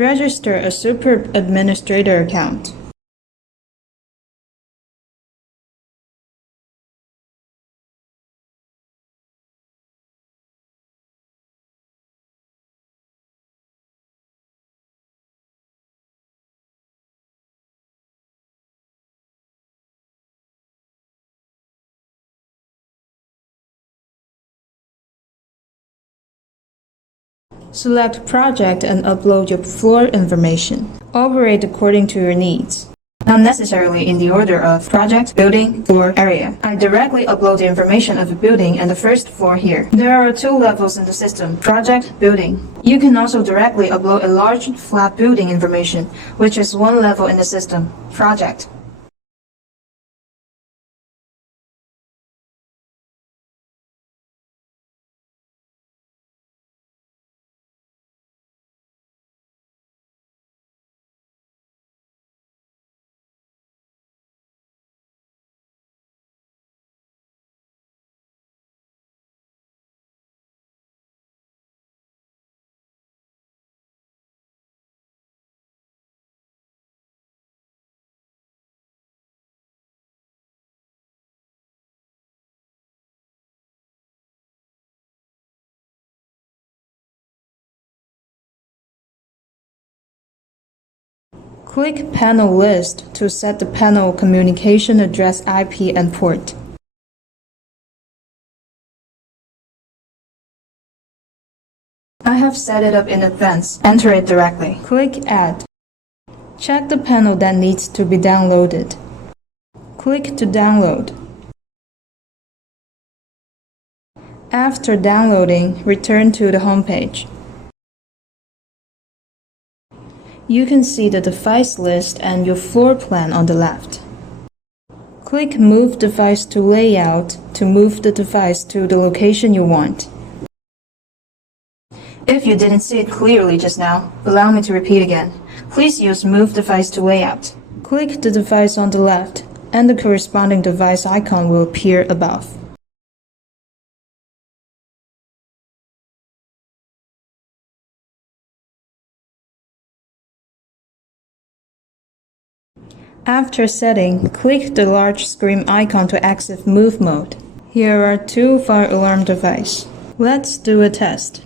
Register a Super Administrator account. Select Project and upload your floor information. Operate according to your needs, not necessarily in the order of project, building, floor, area. I directly upload the information of a building and the first floor here. There are 2 levels in the system, project, building. You can also directly upload a large flat building information, which is 1 level in the system, project. Click Panel List to set the panel communication address IP and port. I have set it up in advance. Enter it directly. Click Add. Check the panel that needs to be downloaded. Click to download. After downloading, return to the home page. You can see the device list and your floor plan on the left. Click Move Device to Layout to move the device to the location you want. If you didn't see it clearly just now, allow me to repeat again. Please use Move Device to Layout. Click the device on the left, and the corresponding device icon will appear above. After setting, click the large screen icon to exit Move Mode. Here are 2 fire alarm devices. Let's do a test.